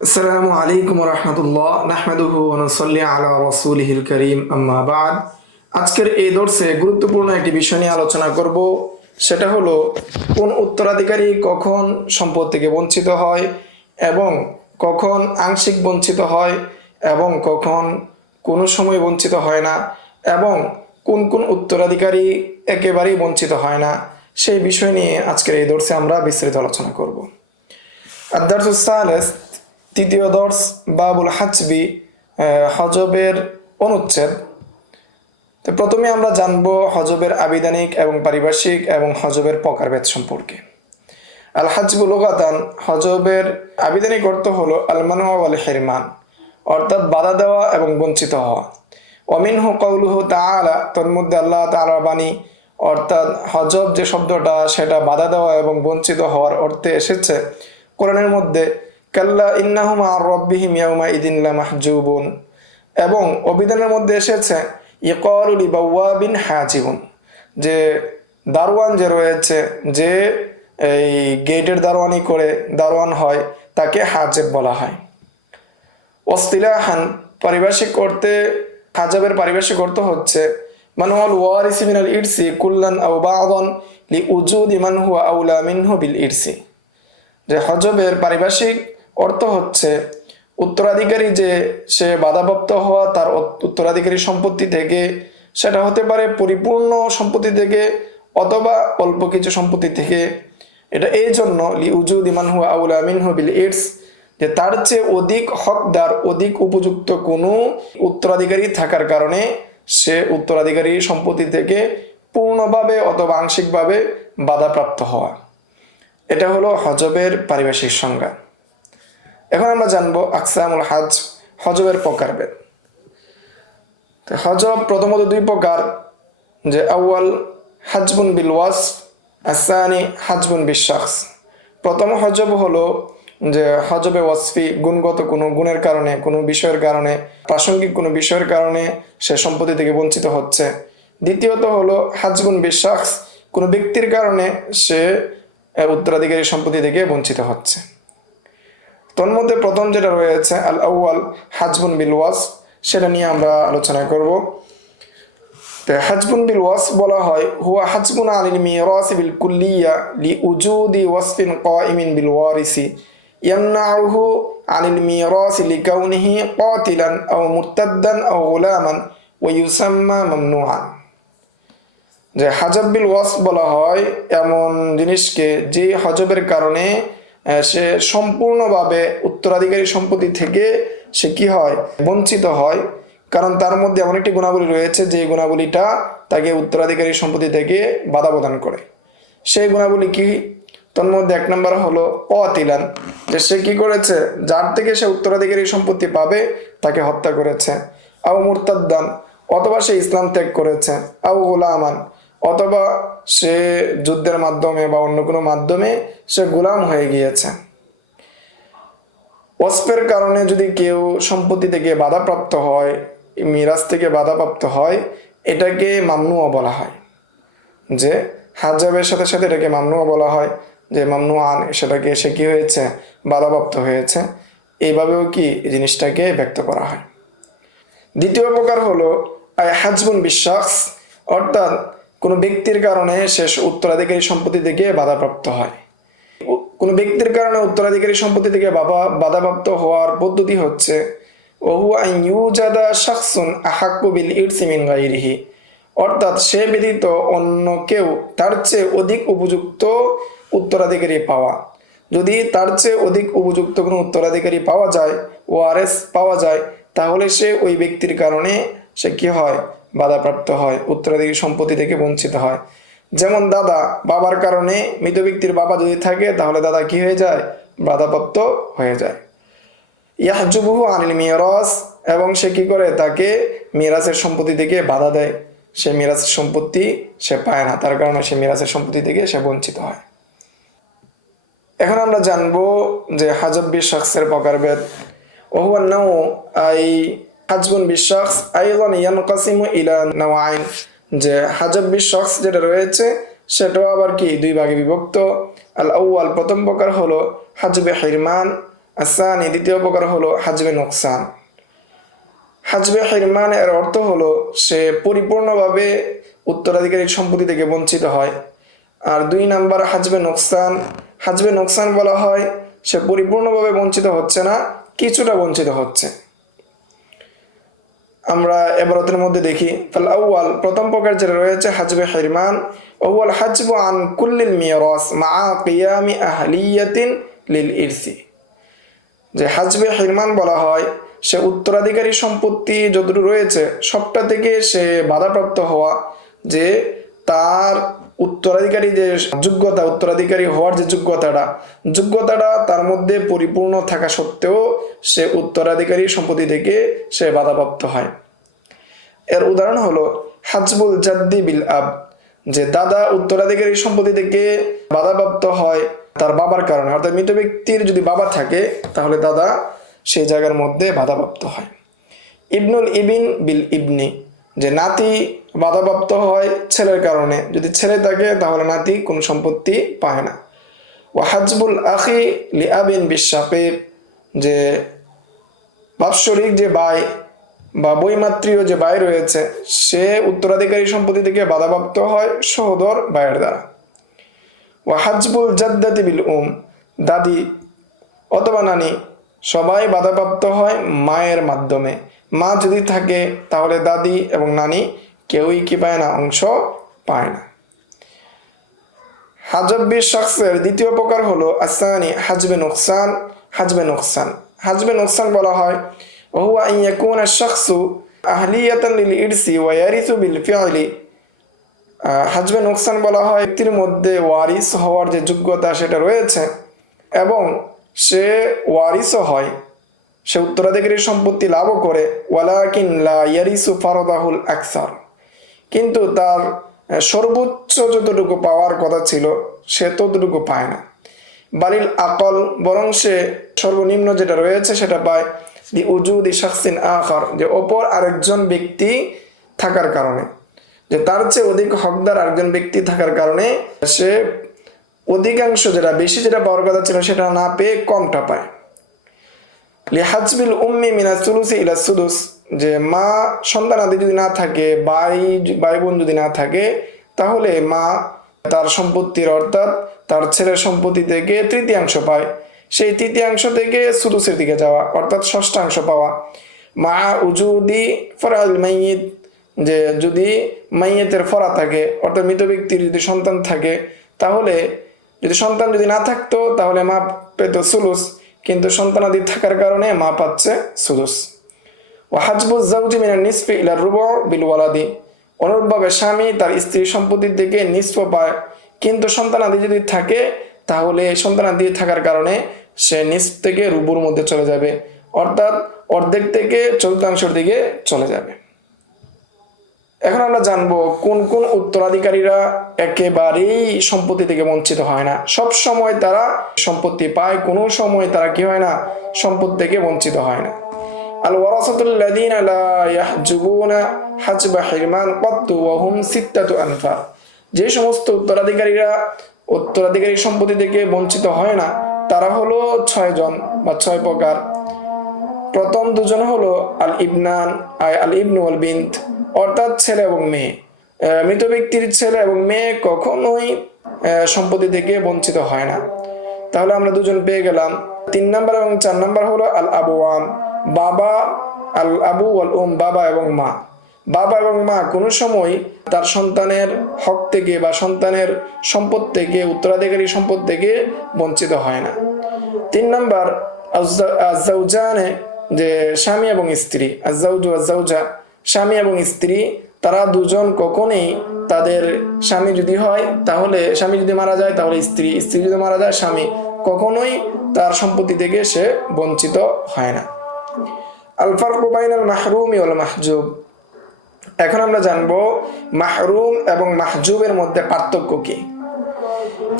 আসসালামু আলাইকুম রহমতুল্লাহ, নাহমেদুহু নসল্লি আলা রসুলহিল করিম, আম্মা বাদ। আজকের এই দর্শে গুরুত্বপূর্ণ একটি বিষয় নিয়ে আলোচনা করব। সেটা হলো, কোন উত্তরাধিকারী কখন সম্পদ থেকে বঞ্চিত হয় এবং কখন আংশিক বঞ্চিত হয় এবং কখন কোনো সময় বঞ্চিত হয় না এবং কোন কোন উত্তরাধিকারী একেবারেই বঞ্চিত হয় না, সেই বিষয় নিয়ে আজকের এই দর্শে আমরা বিস্তারিত আলোচনা করব। আদার্স সালেস তৃতীয় দর্শ বাবুল হাজবি হজবের অনুচ্ছেদ। তো প্রথমে আমরা জানব হজবের আবিধানিক এবং পারিভাষিক এবং হজবের প্রকারভেদ সম্পর্কে। আল হাজবুল ওগাদান হজবের আবিধানিক অর্থ হলো আলমানু আল হেরমান, অর্থাৎ বাধা দেওয়া এবং বঞ্চিত হওয়া। অমিনহু কৌলুহু তাআলা তোর মধ্যে আল্লাহ তাআলার বাণী, অর্থাৎ হজব যে শব্দটা, সেটা বাধা দেওয়া এবং বঞ্চিত হওয়ার অর্থে এসেছে। কোরআনের মধ্যে কাল্লা ইন্নাহুম আর রব্বিহিম ইয়াউমা ইদিন লামাহজুবুন এবং অভিধানের মধ্যে এসেছে ইকলুল ইবাউয়াবিন হাজিবুন। যে দারোয়ান যে রয়েছে, যে এই গেটের দারোয়ানি করে দারোয়ান হয়, তাকে হাজেব বলা হয়। অস্তিলাহান পারিভাষিক করতে হাজাবের পারিভাষিক অর্থ হচ্ছে মানুয়াল ওয়ারিসি মিনাল ইরসি কুল্লান আও বাদন লি উজুদ ইমান হুয়া আউলা মিনহু বিল ইরসি। যে হজবের পারিভাষিক অর্থ হচ্ছে উত্তরাধিকারী যে সে বাধাপ্রাপ্ত হওয়া তার উত্তরাধিকারী সম্পত্তি থেকে, সেটা হতে পারে পরিপূর্ণ সম্পত্তি থেকে অথবা অল্প কিছু সম্পত্তি থেকে। এটা এই জন্য লি উজুদ ইমান হুয়া আউলা আমিন বিল ইরস যে তার চেয়ে অধিক হকদার, অধিক উপযুক্ত কোনো উত্তরাধিকারী থাকার কারণে সে উত্তরাধিকারী সম্পত্তি থেকে পূর্ণভাবে অথবা আংশিকভাবে বাধাপ্রাপ্ত হওয়া। এটা হলো হজবের পারিভাষিক সংজ্ঞা। এখন আমরা জানব আকসামুল হাজ, হজবের প্রকারভেদ তো হজব প্রথমত দুই প্রকার, যে আউয়াল হাজবুন বিল ওয়াস আসানি হাজবুন বিশ্বাস প্রথম হজব হলো যে হজবে ওয়াসফি, গুণগত কোনো গুণের কারণে, কোনো বিষয়ের কারণে, প্রাসঙ্গিক কোনো বিষয়ের কারণে সে সম্পত্তি থেকে বঞ্চিত হচ্ছে। দ্বিতীয়ত হলো হাজবুন বিশ্বাস কোনো ব্যক্তির কারণে সে উত্তরাধিকারী সম্পত্তি থেকে বঞ্চিত হচ্ছে। তন্মধ্যে প্রথম যেটা রয়েছে আল আউয়াল হাজবুন বিল ওয়াস, সেটা নিয়ে আমরা আলোচনা করব। তো হাজবুন বিল ওয়াস বলা হয়, হুয়া হাজবুন আলিল মিরাসি বিল কুল্লিয়া লি উজুদি ওয়াসফিন কাইমিন বিল ওয়ারিসি ইয়ামনাউহু আনিল মিরাসি লিকাউনিহি কাতিলান আও মুরতাদ্দান আও গুলামান ওয়া ইউসাম্মা মামনুআন যে হাজব বিল ওয়াস বলা হয়, এমন জিনিসকে যে হজবের কারণে সে সম্পূর্ণভাবে উত্তরাধিকারী সম্পত্তি থেকে সে কি হয়? বঞ্চিত হয়। কারণ তার মধ্যে এমন একটি গুণাবলী রয়েছে যে গুণাবলীটা তাকে উত্তরাধিকারী সম্পত্তি থেকে বাধা প্রদান করে। সেই গুণাবলী কি? তন্মধ্যে এক নম্বর হলো অতিলান। যে সে কি করেছে? যার থেকে সে উত্তরাধিকারী সম্পত্তি পাবে, তাকে হত্যা করেছে। আও মুরতাদ্দান অথবা সে ইসলাম ত্যাগ করেছে। আও গোলামান অথবা সে যুদ্ধের মাধ্যমে বা অন্য কোনো মাধ্যমে সে গোলাম হয়ে গিয়েছে। অস্পের কারণে যদি কেউ সম্পত্তি থেকে বাধাপ্রাপ্ত হয়, মিরাজ থেকে বাধাপ্রাপ্ত হয়, এটাকে মামনুয়া বলা হয়। যে হাজাবের সাথে সাথে এটাকে মামনুয়া বলা হয়, যে মামনু আন সেটাকে সে কী হয়েছে? বাধাপ্রাপ্ত হয়েছে। এইভাবেও কি জিনিসটাকে ব্যক্ত করা হয়? দ্বিতীয় প্রকার হলো আই হাজবুন বিশ্বাস অর্থাৎ কোনো ব্যক্তির কারণে শেষ উত্তরাধিকারী সম্পত্তি থেকে বাধাপ্রাপ্ত হয়। কোনো ব্যক্তির কারণে উত্তরাধিকারী সম্পত্তি থেকে বাবা বাধাপ্রাপ্ত হওয়ার পদ্ধতি হচ্ছে ওহু আই ইউজাদা শাকসুন আহাক্কু বিল ইরসি মিন গাইরিহি অর্থাৎ সে ব্যতীত অন্য কেউ তার চেয়ে অধিক উপযুক্ত উত্তরাধিকারী পাওয়া। যদি তার চেয়ে অধিক উপযুক্ত কোনো উত্তরাধিকারী পাওয়া যায়, ওআরএস পাওয়া যায়, তাহলে সে ওই ব্যক্তির কারণে সে কি হয়? বাধাপ্রাপ্ত হয়, উত্তরাধিকারী সম্পত্তি থেকে বঞ্চিত হয়। যেমন দাদা, বাবার কারণে মৃত ব্যক্তির বাবা যদি থাকে, তাহলে দাদা কি হয়ে যায়? বাধাপ্রাপ্ত হয়ে যায়। ইয়াহজুবুহু আনিল মিরাস এবং সে কি করে? তাকে মিরাসের সম্পত্তি থেকে বাধা দেয়। সে মিরাসের সম্পত্তি সে পায় না, তার কারণে সে মিরাসের সম্পত্তি থেকে সে বঞ্চিত হয়। এখন আমরা জানব যে হাজব বিশ্বাসের প্রকারভেদ। ওহুয়া নাও, আই হাজবুন বিশ্বাস আইগন ইয়ানকাসিমু ইলা নাওয়াইন, যে হাজব বিশ্বাস যেটা রয়েছে, সেটাও আবার কি দুই ভাগে বিভক্ত। আল আউয়াল প্রথম প্রকার হলো হাজবে হিরমান আসানি দ্বিতীয় প্রকার হলো হাজবে নোকসান। হাজবে হিরমান এর অর্থ হলো সে পরিপূর্ণভাবে উত্তরাধিকারীর সম্পত্তি থেকে বঞ্চিত হয়। আর দুই নাম্বার হাজবে নোকসান হাজবে নোকসান বলা হয় সে পরিপূর্ণভাবে বঞ্চিত হচ্ছে না, কিছুটা বঞ্চিত হচ্ছে। আমরা এবারতের মধ্যে দেখি তাহলে আউ্য়াল, প্রথম প্রকার যেটা রয়েছে, হাজবে হরিমান, আউ্য়াল হাজবু আন কুল্লিল মিয়রস মা কিয়ামি আহলিয়াতিন লিল ইরসি। যে হাজবে হিরমান বলা হয়, সে উত্তরাধিকারী সম্পত্তি যতটুকু রয়েছে, সবটা থেকে সে বাধাপ্রাপ্ত হওয়া যে তার উত্তরাধিকারী যে যোগ্যতা, উত্তরাধিকারী হওয়ার যে যোগ্যতাটা যোগ্যতাটা তার মধ্যে পরিপূর্ণ থাকা সত্ত্বেও সে উত্তরাধিকারী সম্পত্তি থেকে সে বাধাপ্রাপ্ত হয়। এর উদাহরণ হলো হাজবুল জাদ্দি বিল আব, যে দাদা উত্তরাধিকারী সম্পত্তি থেকে বাধাপ্রাপ্ত হয় তার বাবার কারণে। অর্থাৎ মৃত ব্যক্তির যদি বাবা থাকে, তাহলে দাদা সেই জায়গার মধ্যে বাধাপ্রাপ্ত হয়। ইবনুল ইবিন বিল ইবনি, যে নাতি বাধাপ্রাপ্ত হয় ছেলের কারণে। যদি ছেলে থাকে, তাহলে নাতি কোনো সম্পত্তি পায় না। ও হাজবুল আখি লিআবিন বিশ্বাকিব যে বাৎসরিক যে বাই বা বৈমাত্রীয় যে বাই রয়েছে, সে উত্তরাধিকারী সম্পত্তি থেকে বাধাপ্রাপ্ত হয় সহোদর বায়ের দ্বারা। ও হাজবুল জাদ্দাতি বিল উম, দাদি অথবা নানি, সবাই বাধাপ্রাপ্ত হয় মায়ের মাধ্যমে। মা যদি থাকে, তাহলে দাদি এবং নানি কেউই কি পায় না, অংশ পায় না। হাজব্বির শখসের দ্বিতীয় প্রকার হলো আসানি হাজবে নোকসান হাজবে নোকসান। হাজবে নোকসান বলা হয় আশ-শাখসু আহলিয়াতান লিল ইরসি ওয়া ইয়ারিসু বিল ফি'লি। হাজবে নোকসান বলা হয়, ব্যক্তির মধ্যে ওয়ারিস হওয়ার যে যোগ্যতা সেটা রয়েছে এবং সে ওয়ারিসও হয়। সে উত্তরাধিকারী সম্পত্তি লাভও করে, ওয়ালাকিন লা ইয়ারিসু ফারদাহুল আকসার। কিন্তু তার সর্বোচ্চ যতটুকু পাওয়ার কথা ছিল, সে ততটুকু পায় না। বালিল আকল, বরং সে সর্বনিম্ন যেটা রয়েছে সেটা পায় দি উজুদি শাকসিন আখার, যে অপর আরেকজন ব্যক্তি থাকার কারণে। যে তার চেয়ে অধিক হকদার আরেকজন ব্যক্তি থাকার কারণে সে অধিকাংশ যেটা বেশি যেটা পাওয়ার কথা ছিল সেটা না পেয়ে কমটা পায়। লিহাজবিল উম্মি মিনা সুলুসি ইলা সুদুস যে মা সন্তানাদি যদি না থাকে, ভাই ভাই বোন যদি না থাকে, তাহলে মা তার সম্পত্তির অর্থাৎ তার ছেলের সম্পত্তি থেকে তৃতীয়াংশ পায়। সেই তৃতীয়াংশ থেকে সুদুসের দিকে যাওয়া, অর্থাৎ ষষ্ঠাংশ পাওয়া। মা উজুদি ফরাল মাইয়িত, যে যদি মাইয়েতের ফরা থাকে, অর্থাৎ মৃত ব্যক্তির যদি সন্তান থাকে, তাহলে যদি সন্তান যদি না থাকতো, তাহলে মা পেত সুলুস। কিন্তু সন্তানাদি থাকার কারণে মা পাচ্ছে সুলুস ও হাজবুজ জাউজি মিনার নিসফি ইলার রুব বিল ওয়ালাদি। অনুরূপভাবে স্বামী তার স্ত্রী সম্পত্তির দিকে নিষ্প পায়, কিন্তু সন্তানাদি যদি থাকে, তাহলে সন্তানাদি থাকার কারণে সে নিস থেকে রুবুর মধ্যে চলে যাবে। অর্থাৎ অর্ধেক থেকে চতুর্থাংশের দিকে চলে যাবে। এখন আমরা জানব কোন কোন উত্তরাধিকারীরা একেবারেই সম্পত্তি থেকে বঞ্চিত হয় না। সব সময় তারা সম্পত্তি পায়, কোনো সময় তারা কি হয় না সম্পত্তি থেকে বঞ্চিত হয় না। আল ওয়ারাসাতুল্লাযীনা লা ইয়াহজুবুনা হাজবা হিরমান কত্তু ওয়া হুম সিত্তাতু আনফা যে সমস্ত উত্তরাধিকারীরা উত্তরাধিকারী সম্পত্তি থেকে বঞ্চিত হয় না, তারা হলো ছয় জন বা ছয় প্রকার। প্রথম দুজন হলো আল ইবনান আই আল ইবনু আল বিন্ত অর্থাৎ ছেলে এবং মেয়ে। মৃত ব্যক্তির ছেলে এবং মেয়ে কখনোই সম্পত্তি থেকে বঞ্চিত হয় না। তাহলে আমরা দুজন পেয়ে গেলাম। তিন নাম্বার এবং চার নাম্বার হলো আল আবুয়ান বাবা আল আবু আল উম বাবা এবং মা। বাবা এবং মা কোনো সময় তার সন্তানের হক থেকে বা সন্তানের সম্পদ থেকে, উত্তরাধিকারী সম্পদ থেকে বঞ্চিত হয় না। তিন নাম্বার আজ্জাউজানে যে স্বামী এবং স্ত্রী। আজ্জাউজু আজ্জাউজা স্বামী এবং স্ত্রী তারা দুজন কখনোই তাদের স্বামী যদি হয় তাহলে স্বামী যদি মারা যায় তাহলে স্ত্রী স্ত্রী যদি মারা যায় স্বামী কখনোই তার সম্পত্তি থেকে সে বঞ্চিত হয় না আল ফারকু বাইনাল মাহরুমি ওয়াল মাহজুব এখন আমরা জানবো মাহরুম এবং মাহজুবের মধ্যে পার্থক্য কি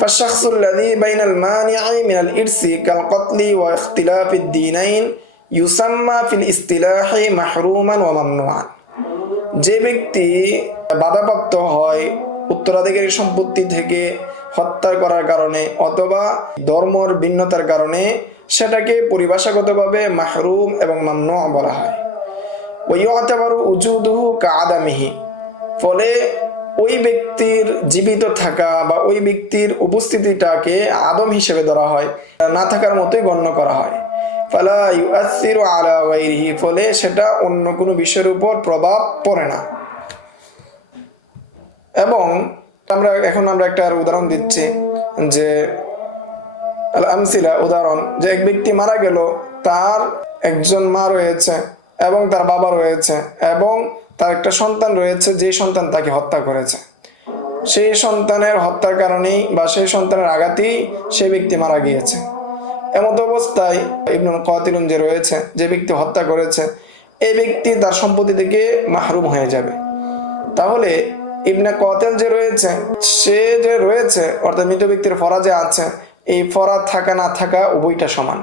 فالشخص الذي بين المانع من الإرث كالقتل واختلاف الدينين يسمى في الاصطلاح محروما وممنوعا যে ব্যক্তি বাধাপ্রাপ্ত হয় উত্তরাধিকারী সম্পত্তি থেকে হত্যা করার কারণে অথবা ধর্মর ভিন্নতার কারণে, সেটাকে পরিভাষাগতভাবে মাহরুম এবং মামনু বলা হয়। ওইতাবারু উজুদুহু কাদামিহি ফলে ওই ব্যক্তির জীবিত থাকা বা ওই ব্যক্তির উপস্থিতিটাকে আদম হিসেবে ধরা হয়, না থাকার মতোই গণ্য করা হয়। ফালা আলা ফলে সেটা অন্য কোনো বিষয়ের উপর প্রভাব পড়ে না। এবং আমরা এখন আমরা একটা উদাহরণ দিচ্ছি যে আমসিলা, উদাহরণ, যে এক ব্যক্তি মারা গেল, তার একজন মা রয়েছে এবং তার বাবা রয়েছে এবং তার একটা সন্তান রয়েছে, যে সন্তান তাকে হত্যা করেছে। সেই সন্তানের হত্যার কারণেই বা সেই সন্তানের আঘাতেই সেই ব্যক্তি মারা গিয়েছে। এমত অবস্থায় ইবনুল কাতিলুন যে রয়েছে, যে ব্যক্তি হত্যা করেছে, এই ব্যক্তি তার সম্পত্তি থেকে মাহরুম হয়ে যাবে। তাহলে ইবনে কতেল যে রয়েছে, সে যে রয়েছে, অর্থাৎ মৃত ব্যক্তির ফরা যে আছে, এই ফরা থাকা না থাকা উভয়টা সমান।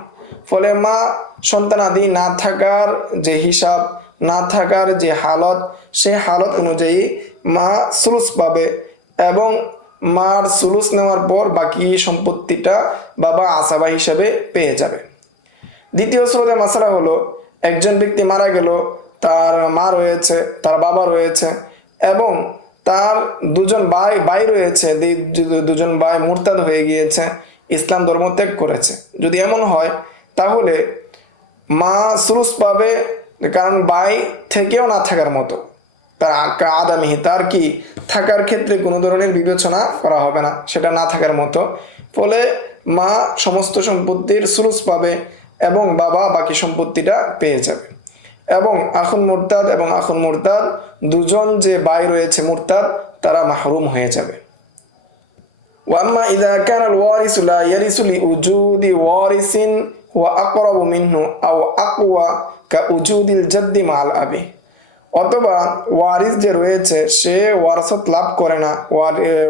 ফলে মা সন্তানাদি না থাকার যে হিসাব, না থাকার যে হালত, সে হালত অনুযায়ী মা সুলুস পাবে এবং মার সুলুস নেওয়ার পর বাকি সম্পত্তিটা বাবা আসাবা হিসাবে পেয়ে যাবে। দ্বিতীয় স্রোতে মাসালা হলো, একজন ব্যক্তি মারা গেল, তার মা রয়েছে, তার বাবা রয়েছে, এবং তার দুজন ভাই ভাই রয়েছে দুজন ভাই মুরতাদ হয়ে গিয়েছে, ইসলাম ধর্ম ত্যাগ করেছে। যদি এমন হয়, তাহলে মা সুরুস পাবে, কারণ ভাই থেকেও না থাকার মতো। তার আকা আদামি তার কি থাকার ক্ষেত্রে কোনো ধরনের বিবেচনা করা হবে না, সেটা না থাকার মতো। ফলে মা সমস্ত সম্পত্তির সুরুজ পাবে এবং বাবা বাকি সম্পত্তিটা পেয়ে যাবে। এবং আখন মোরতাদ এবং আখন মোরতাদ, দুজন যে বাই রয়েছে মোরতাদ, তারা মাহরুম হয়ে যাবে। ওয়াম্মা ইদা কান আল ওয়ারিসু লা ইয়ারিসু লি উজুদি ওয়ারিসিন ওয়া আকরাবু মিনহু আও আকওয়া কা উজুদিল জাদ্দি মাল আবি। অথবা ওয়ারিস যে রয়েছে, সে ওয়ারসত লাভ করে না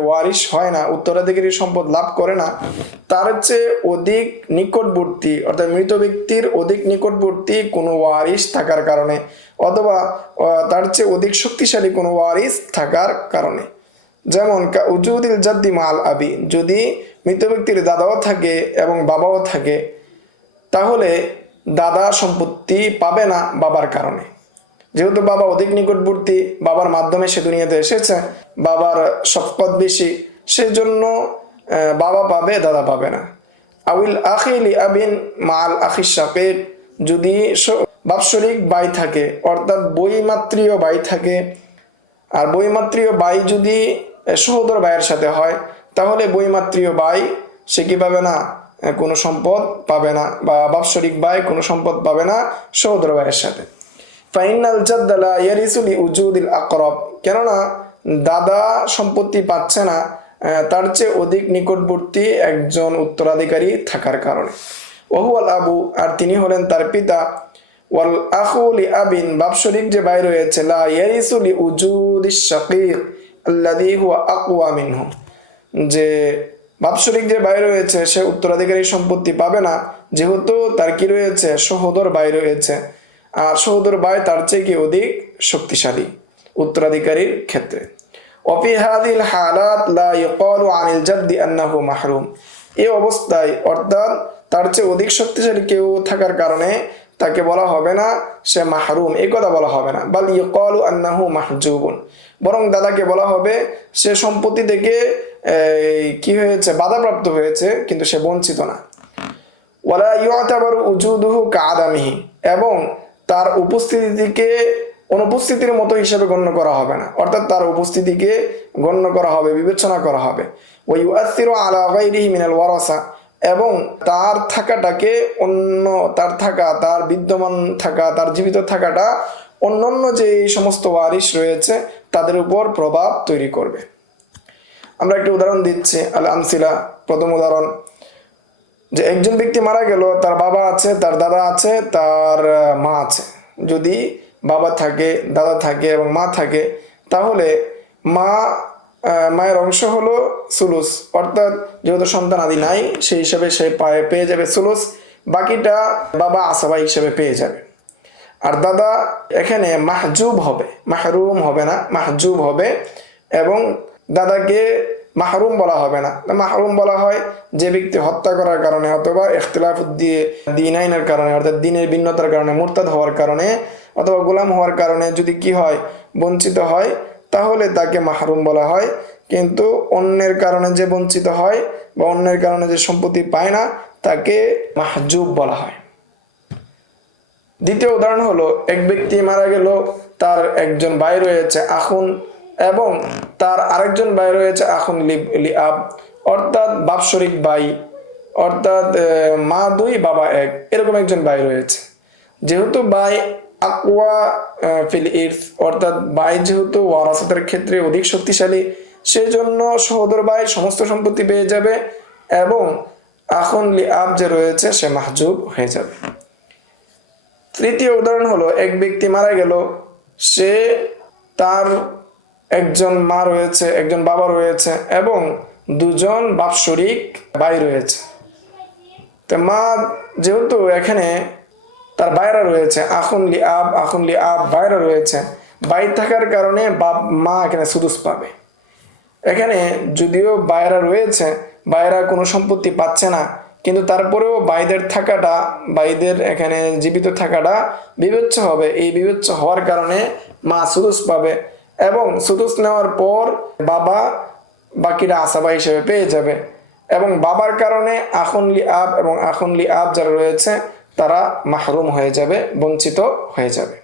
ওয়ারিস হয় না, উত্তরাধিকারী সম্পদ লাভ করে না, তার চেয়ে অধিক নিকটবর্তী, অর্থাৎ মৃত ব্যক্তির অধিক নিকটবর্তী কোনো ওয়ারিস থাকার কারণে, অথবা তার চেয়ে অধিক শক্তিশালী কোনো ওয়ারিস থাকার কারণে। যেমন উজুদিল জাদ্দি মাল আবি, যদি মৃত ব্যক্তির দাদাও থাকে এবং বাবাও থাকে, তাহলে দাদা সম্পত্তি পাবে না বাবার কারণে। যেহেতু বাবা অধিক নিকটবর্তী, বাবার মাধ্যমে সে দুনিয়াতে এসেছে, বাবার শপথ বেশি, সেজন্য বাবা পাবে, দাদা পাবে না। আউল আখিলি আবিন মাল আখি শাকিক যদি বাৎসরিক বাই থাকে, অর্থাৎ বইমাত্রীয় বাই থাকে, আর বইমাত্রীয় বাই যদি সহোদর ভাইয়ের সাথে হয়, তাহলে বইমাত্রীয় বাই সে কি পাবে না? কোনো সম্পদ পাবে না, বা বাৎসরিক বাই কোনো সম্পদ পাবে না সহোদর ভাইয়ের সাথে। ফাইনাল জাদ্দালা ইয়ারিসুলি উজুদিল আকরব। কেননা, দাদা সম্পত্তি পাচ্ছে না তার চেয়ে অধিক নিকটবর্তী একজন উত্তরাধিকারী থাকার কারণে। ওহুয়াল আবু, আর তিনি হলেন তার পিতা। ওয়াল আখুলি আবিন বাৎসরিক যে ভাই রয়েছে, লা ইয়ারিসুলি উজুদিস শাকিক আল্লাযী হুয়া আকওয়া মিনহু। যে বাৎসরিক যে ভাই রয়েছে, সে উত্তরাধিকারী সম্পত্তি পাবে না, যেহেতু তার কি রয়েছে? সহোদর ভাই রয়েছে। আর সহোদর ভাই তার চেয়ে কি অধিক শক্তিশালী? উত্তরাধিকারীর ক্ষেত্রে। অপি হাদিল হালাত লা ইকালু আনিল জাদ্দি আন্নাহু মাহরুম। এই অবস্থায়, অর্থাৎ তার চেয়ে অধিক শক্তিশালী কেউ থাকার কারণে তাকে বলা হবে না সে মাহরুম। এই কথা বলা হবে না। বাল ইকলু আন্নাহু মাহজুবুন। বরং দাদাকে বলা হবে, সে সম্পত্তি থেকে কি হয়েছে? বাধাপ্রাপ্ত হয়েছে, কিন্তু সে বঞ্চিত না। ওয়ালা ইউতাবার উজুদুহু কাদামিহি এবং তার উপস্থিতিকে অনুপস্থিতির মতো হিসেবে গণ্য করা হবে না। অর্থাৎ তার উপস্থিতিকে গণ্য করা হবে, বিবেচনা করা হবে। ওই ইউআসিরু আলা মিনাল ওয়ারাসা। এবং তার থাকাটাকে অন্য, তার থাকা, তার বিদ্যমান থাকা, তার জীবিত থাকাটা অন্যান্য যে সমস্ত ওয়ারিশ রয়েছে, তাদের উপর প্রভাব তৈরি করবে। আমরা একটি উদাহরণ দিচ্ছি আল আমসিলা প্রথম উদাহরণ। যে একজন ব্যক্তি মারা গেল, তার বাবা আছে, তার দাদা আছে, তার মা আছে। যদি বাবা থাকে, দাদা থাকে এবং মা থাকে, তাহলে মা মায়ের অংশ হলো সুলুস। অর্থাৎ যেহেতু সন্তান আদি নাই, সেই হিসাবে সে পায়ে পেয়ে যাবে সুলুস, বাকিটা বাবা আসাবা হিসেবে পেয়ে যাবে। আর দাদা এখানে মাহজুব হবে, মাহরুম হবে না, মাহজুব হবে এবং দাদাকে মাহরুম বলা হবে না। মাহরুম বলা হয় যে ব্যক্তি হত্যা করার কারণে অথবা ইখতিলাফ দিয়ে দিন আইনের কারণে, অর্থাৎ দিনের ভিন্নতার কারণে, মুরতাদ হওয়ার কারণে অথবা গোলাম হওয়ার কারণে যদি কি হয়, বঞ্চিত হয়, তাহলে তাকে মাহরুম বলা হয়। কিন্তু অন্যের কারণে যে বঞ্চিত হয় বা অন্যের কারণে যে সম্পত্তি পায় না, তাকে মাহজুব বলা হয়। দ্বিতীয় উদাহরণ হলো, এক ব্যক্তি মারা গেল, তার একজন ভাই রয়েছে, আখুন। এবং তার আরেকজন ভাই রয়েছে আখুন লি- লিআব অর্থাৎ বাৎসরিক ভাই অর্থাৎ মা দুই বাবা এক এরকম একজন ভাই রয়েছে। যেহেতু ভাই আকওয়া আহ, ফিল ইরস অর্থাৎ ভাই যেহেতু ওয়ারাসাতের ক্ষেত্রে অধিক শক্তিশালী সেই জন্য সহোদর ভাই সমস্ত সম্পত্তি পেয়ে যাবে এবং আখন লিআব যে রয়েছে সে মাহজুব হয়ে যাবে। তৃতীয় উদাহরণ হলো এক ব্যক্তি মারা গেল সে তার একজন মা রয়েছে, একজন বাবা রয়েছে এবং দুজন বাৎসরিক ভাই রয়েছে। তো মা যেহেতু এখানে তার বাইরা রয়েছে আখুনলি আব আখুনলি আব বাইরা রয়েছে বাই থাকার কারণে বাপ, মা এখানে সুদুস পাবে। এখানে যদিও বাইরা রয়েছে বাইরা কোনো সম্পত্তি পাচ্ছে না, কিন্তু তারপরেও বাইদের থাকাটা বাইদের এখানে জীবিত থাকাটা বিবেচ্য হবে। এই বিবেচ্য হওয়ার কারণে মা সুদুস পাবে। এবং সুদুস নেওয়ার পর বাবা বাকিরা আসাবা হিসেবে পেয়ে যাবে। এবং বাবার কারণে আখনলি আব এবং আখনলি আব যারা রয়েছে, তারা মাহরুম হয়ে যাবে, বঞ্চিত হয়ে যাবে।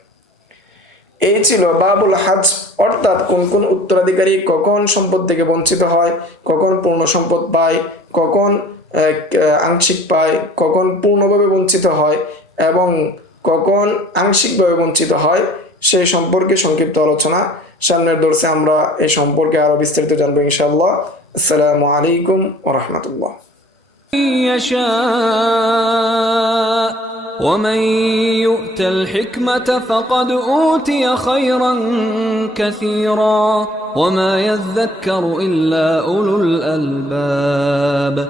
এই ছিল বাবুল হাজ। অর্থাৎ কোন কোন উত্তরাধিকারী কখন সম্পদ থেকে বঞ্চিত হয়, কখন পূর্ণ সম্পদ পায়, কখন আংশিক পায়, কখন পূর্ণভাবে বঞ্চিত হয় এবং কখন আংশিকভাবে বঞ্চিত হয় সেই সম্পর্কে সংক্ষিপ্ত আলোচনা সামনের দর্শে আমরা এই সম্পর্কে আরো বিস্তারিত জানবো ইনশাআল্লাহ আসসালামু আলাইকুম ও রহমতুল্লাহ يشاء ومن يؤت الحكمة فقد أوتي خيرا كثيرا وما يذكر إلا أولو الألباب